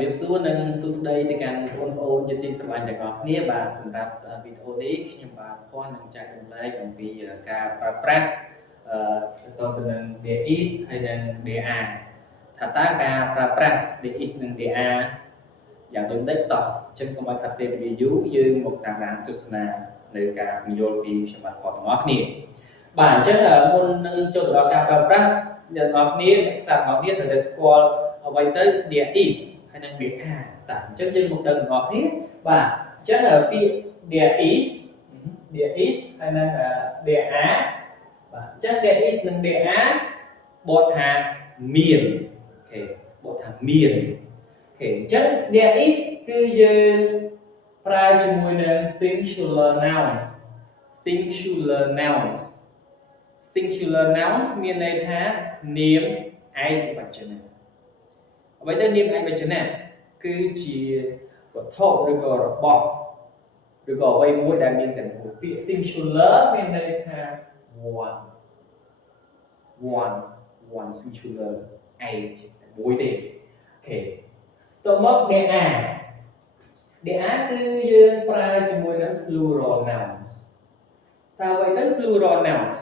រៀបសួរនិងសួស្តីទៅកាន់បងប្អូនជាទីស្រឡាញ់ទាំងអស់គ្នាបាទសម្រាប់វីដេអូនេះខ្ញុំបាទភ័ណ្ឌនឹងចែករំលែកអំពីការប្រើប្រាស់ទៅនឹង there is ហើយនិង there are ថាតើការប្រើប្រាស់ there is និង there are យ៉ាងដូចម្ដេចតោះអញ្ចឹងកុំឲ្យខាត់ពេលវេលាយូរយើងមកតាមដានទស្សនានៅការពន្យល់ពីខ្ញុំបាទទាំងអស់គ្នាបាទអញ្ចឹងមុននឹងចូលទៅដល់ការប្រើប្រាស់អ្នកទាំងអស់គ្នាអ្នកសិក្សាទាំងអស់គ្នាត្រូវតែស្គាល់អ្វីទៅ there is ហើយនឹង there are តាអញ្ចឹងយើងមកដឹងទាំងអស់គ្នាបាទអញ្ចឹងពាក្យ there is ហើយនឹង there are បាទអញ្ចឹង there is និង there are បកថាមានអូខេបកថាមានអូខេអញ្ចឹង there is គឺយើងប្រើជាមួយនឹង singular nouns singular nouns មានន័យថានាមឯកវចនៈអ្វីទៅនាមឯកវចនៈគឺជាវត្ថុឬក៏របស់ឬក៏អ្វីមួយដែលមានតែមួយពាក្យ singular មានន័យថា one singular ឯកមួយទេអូខេតមក there are គឺយើងប្រើជាមួយនឹង plural nouns តើអ្វីទៅ plural nouns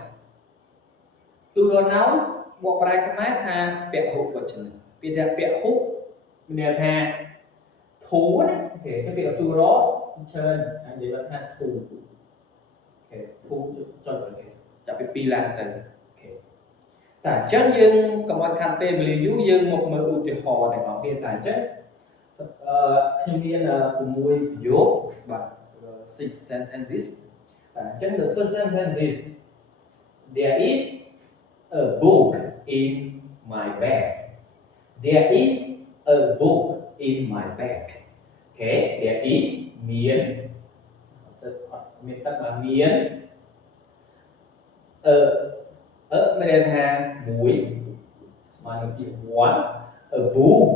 បកប្រែខ្មែរថាពហុវចនៈពាក្យថាពហុមានន័យថាធូណាអូខេទៅពាក្យ plural ច្រើនអាចនិយាយថាធូអូខេធូចុចអូខេចាប់ពី2ឡើងទៅអូខេតែអញ្ចឹងយើងកុំឲ្យខាត់ពេលវេលាយូរយើងមកមើលឧទាហរណ៍ទាំងអស់គ្នាតែអញ្ចឹងខ្ញុំមាន6ប្រយោគបាទ 6 sentences តែអញ្ចឹង the first sentence is there is a book in my bag there is a book in my bag okay there is មានទឹកមកមានមានន័យថាមួយស្មើនឹងពាក្យ one a book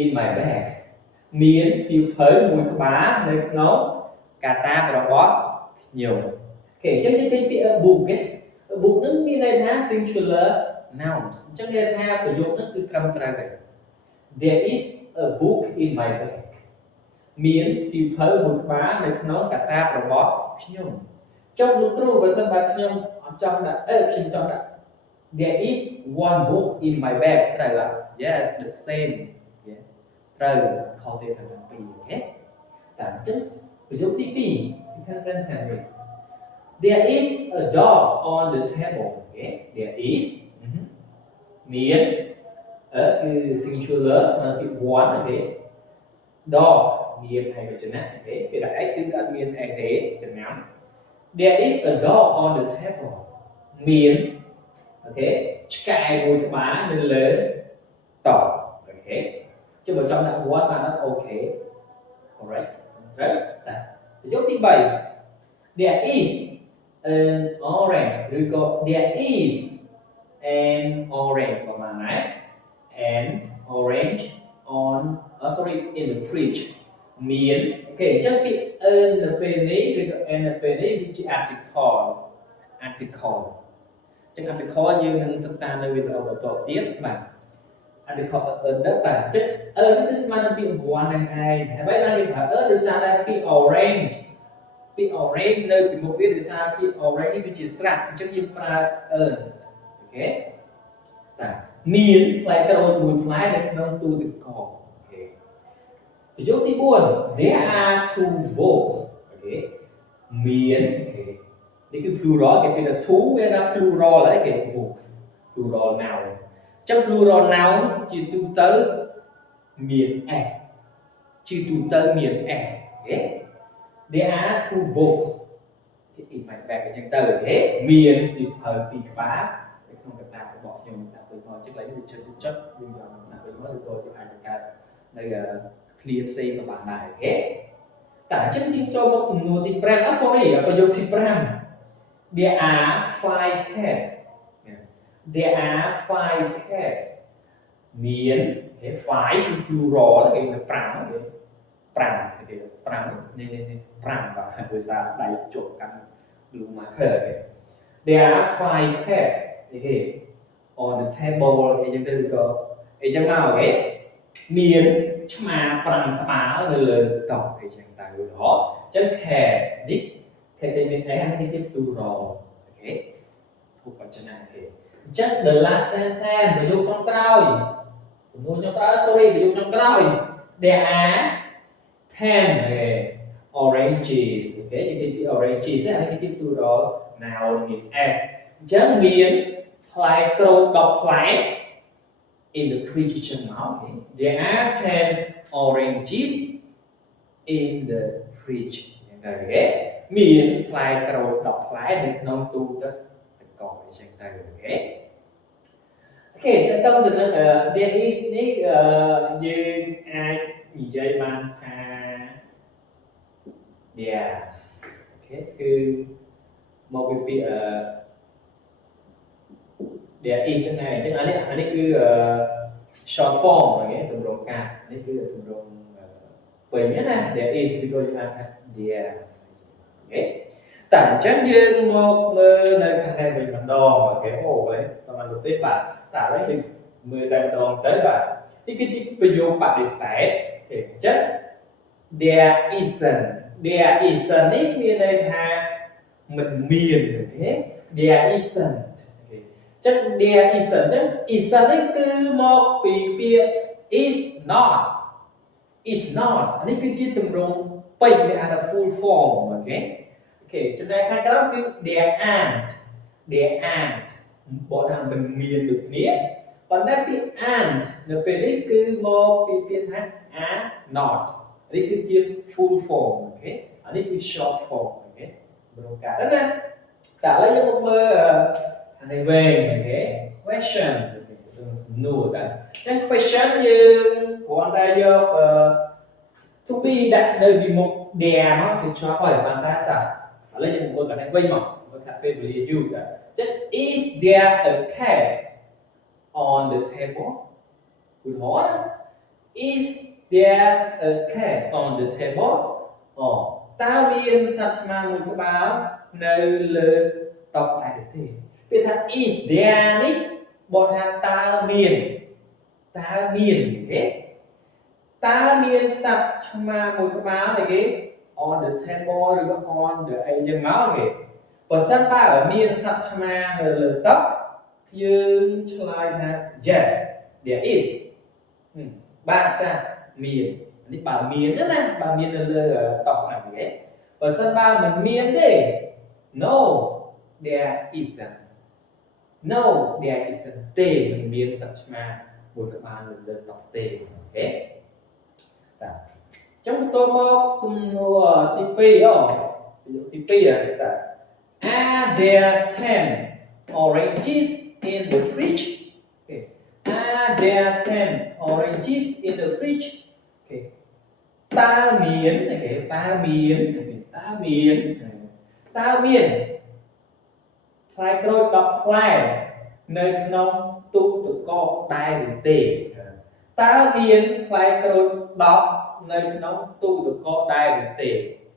in my bag មានសៀវភៅមួយក្បាលនៅក្នុងកាតាបរបស់ខ្ញុំអូខេអញ្ចឹងយើងឃើញពាក្យ book ទេ book ហ្នឹងមានន័យថា singular nouns អញ្ចឹងន័យថាប្រយោគហ្នឹងគឺត្រឹមត្រូវទេ there is a book in my bag មានសៀវភៅមួយក្បាលនៅក្នុងកាតាបរបស់ខ្ញុំចុះលោកគ្រូបើសិនបើខ្ញុំអត់ចង់ដាក់ខ្ញុំចង់ដាក់ there is one book in my bag ត្រូវអត់ yes the same ត្រូវខុសទេទាំងពីរអូខេតែអញ្ចឹងប្រយោគទី2 second sentence there is a dog on the table អូខេ there is មានគឺ singular ស្មើពី one អូខេ dog មានឯកវចនៈអូខេពេលដែលឯកគឺអត់មានឯកទេចំណាំ there is a dog on the table មានអូខេឆ្កែមួយក្បាលនៅលើតុអូខេចុះបើចង់ដាក់ one បានអត់អូខេ correct ត្រូវតែប្រយោគទី3 there is an orange ឬក៏ there is an orange ប្រហែលណា and orange on sorry in the fridge មានអូខេអញ្ចឹងពាក្យ an នៅពេលនេះឬក៏ an នៅពេលនេះវាជា article អញ្ចឹង article យើងនឹងសិក្សានៅវីដេអូបន្តទៀតបាទ article an ទៅតែអញ្ចឹង an នេះគឺស្មើនឹងពាក្យ one ហ្នឹងឯងហើយបានគេប្រើ an ដោយសារតែពាក្យ orange ពាក្យ orange នៅពីមុខវាដោយសារពាក្យ orange នេះវាជាស្រះអញ្ចឹងយើងប្រើ an អូខេតែមានផ្លែក្រូចមួយផ្លែនៅក្នុងទូទឹកកកអូខេប្រយោគទី4 there are two books អូខេមានអូខេនេះគឺ plural គេពាក្យថា two វាថា plural ហើយគេ books plural noun អញ្ចឹង plural nouns ជាទូទៅមាន s ជាទូទៅមាន s អូខេ there are two books in my bag អញ្ចឹងទៅអូខេមានសៀវភៅពីរក្បាលនៅក្នុងកាតាបរបស់ខ្ញុំដាក់ទៅមកអញ្ចឹងឡើយនេះវាជិតយើងយកដាក់ទៅមកឬក៏យើងអាចបង្កើតនៅ clear ផ្សេងក៏បានដែរអូខេតែអញ្ចឹងយើងចូលមកសំណួរទី5 sorry ប្រយោគទី5 there are 5 cats there are 5 cats មាន5គឺ plural គេ5គេ5គេ5នេះ5បាទដោយសារដៃជាប់កាន់ blue marker គេ there are 5 cats អូខេ on the table អីចឹងទៅក៏អីចឹងមកអូខេមាន ឆ្មា5ក្បាលនៅលើតុអីចឹងទៅឧទាហរណ៍អញ្ចឹង cats នេះ cat នេះមានអីហើយនេះជា plural អូខេរូបវចនៈគេអញ្ចឹង the last sentence ប្រយោគចុងក្រោយសំណួរចុងក្រោយ sorry ប្រយោគចុងក្រោយ there are 10 oranges អូខេនិយាយពី oranges នេះជា plural noun មាន s អញ្ចឹងមានផ្លែក្រូច10ផ្លែ in the fridge ចឹងមក okay there are 10 oranges in the fridge ចឹងទៅអូខេមានផ្លែក្រូច10ផ្លែនៅក្នុងទូទឹកកកអញ្ចឹងទៅអូខេអូខេតើតើទៅនឹង there is នេះយើងអាចនិយាយបានថា yes អូខេគឺមកពីពាក្យthere is ហ្នឹងហើយអញ្ចឹងអានេះគឺ short form ហ្នឹងទម្រង់កាត់នេះគឺទម្រង់ពេញណា there is គឺដូចថា yes អូខេតែអញ្ចឹងយើងមកមើលនៅខាងនេះវិញម្ដងអូខេអូហើយប្រហែលទៅបាទតែឥឡូវយើងមើលតែម្ដងទៅបាទនេះគឺជាប្រយោគបដិសេធអូខេអញ្ចឹង there isn't នេះមានន័យថាមិនមានអូខេ there isn'tចឹង there isn't ចឹង isn't នេះគឺមកពីពាក្យ is not នេះគឺជាទម្រង់ពេញគេហៅថា full form អូខេចំណែកខាងក្រោមគឺ there aren't បកថាមិនមានដូចគ្នាប៉ុន្តែពាក្យ aren't នៅពេលនេះគឺមកពីពាក្យថា are not នេះគឺជា full form អូខេអានេះគឺ short form អូខេទម្រង់កាត់ណាតែឥឡូវយើងមកមើលអានេះវិញអូខេ question សំណួរតាចឹង question យើងគ្រាន់តែយក to be ដាក់នៅពីមុខ there មកគឺជាប់ហើយបានតែឥឡូវយើងមើលកន្លែងវិញមកមើលថាពេលវេលាយូរតាចឹង is there a cat on the table ឧទាហរណ៍ is there a cat on the table តើមានសត្វឆ្មាមួយក្បាលនៅលើតុដែរទេពាក្យថា is there នេះបកថាតើមានអូខេតើមានសត្វឆ្មាមួយក្បាលអីគេ on the table ឬក៏ on the អីចឹងមកគេបើសិនបើមានសត្វឆ្មានៅលើតុយើងឆ្លើយថា yes there is បាទចាមាននេះបើមានណាបើមាននៅលើតុហ្នឹងគេបើសិនបើមិនមានទេ no there isn't ទេមិនមានសត្វឆ្មាមួយក្បាលនៅលើតុទេអូខេតាអញ្ចឹងបន្ទាប់មកសំណួរទី2ប្រយោគទី2តា are there 10 oranges in the fridge are there 10 oranges in the fridge តើមានផ្លែក្រូច10ផ្លែនៅក្នុងទូទឹកកកដែរឬទេតើមានផ្លែក្រូច10នៅក្នុងទូទឹកកកដែរឬទេ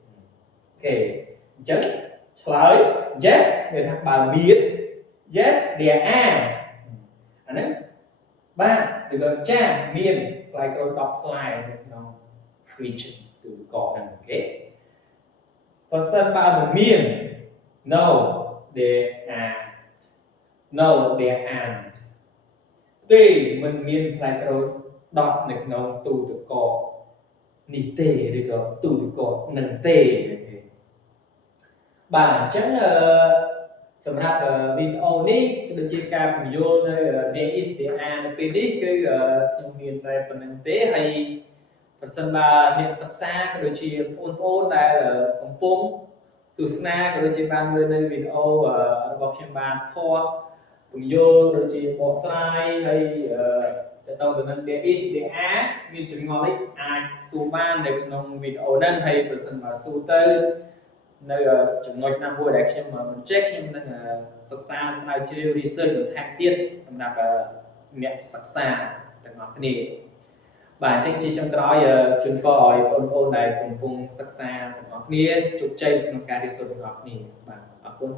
អូខេអញ្ចឹងឆ្លើយ yes គេថាបើមាន yes there are អាហ្នឹងបាទឬក៏ចាមានផ្លែក្រូច10ផ្លែនៅក្នុង fridge ទូទឹកកកហ្នឹងអូខេបើសិនបើមិនមាន no there aren't ទេមិនមានផ្លែក្រូច10នៅក្នុងទូទឹកកកនេះទេឬក៏ទូទឹកកកនឹងទេបាទអញ្ចឹងសម្រាប់វីដេអូនេះគឺដូចជាការពន្យល់នៅ there is there are នៅពេលនេះគឺខ្ញុំមានតែប៉ុណ្្នឹងទេហើយប្រសិនបើអ្នកសិក្សាក៏ដូចជាបងប្អូនដែលកំពុងទស្សនាក៏ដូចជាបានមើលនៅវីដេអូរបស់ខ្ញុំបានខកពន្យល់ដូចជាបកស្រាយហើយទៅនឹង there is there are មានចម្ងល់នេះអាចសួរបាននៅក្នុងវីដេអូហ្នឹងហើយប្រសិនបើសួរទៅនៅចំណុចណាមួយដែលខ្ញុំមិនចេះខ្ញុំនឹងសិក្សាស្រាវជ្រាវ research បន្ថែមទៀតសម្រាប់អ្នកសិក្សាទាំងអស់គ្នាបាទអញ្ចឹងជាចុងក្រោយជូនពរឲ្យបងប្អូនដែលកំពុងសិក្សាទាំងអស់គ្នាជោគជ័យក្នុងការរៀនសូត្រទាំងអស់គ្នាបាទអរគុណ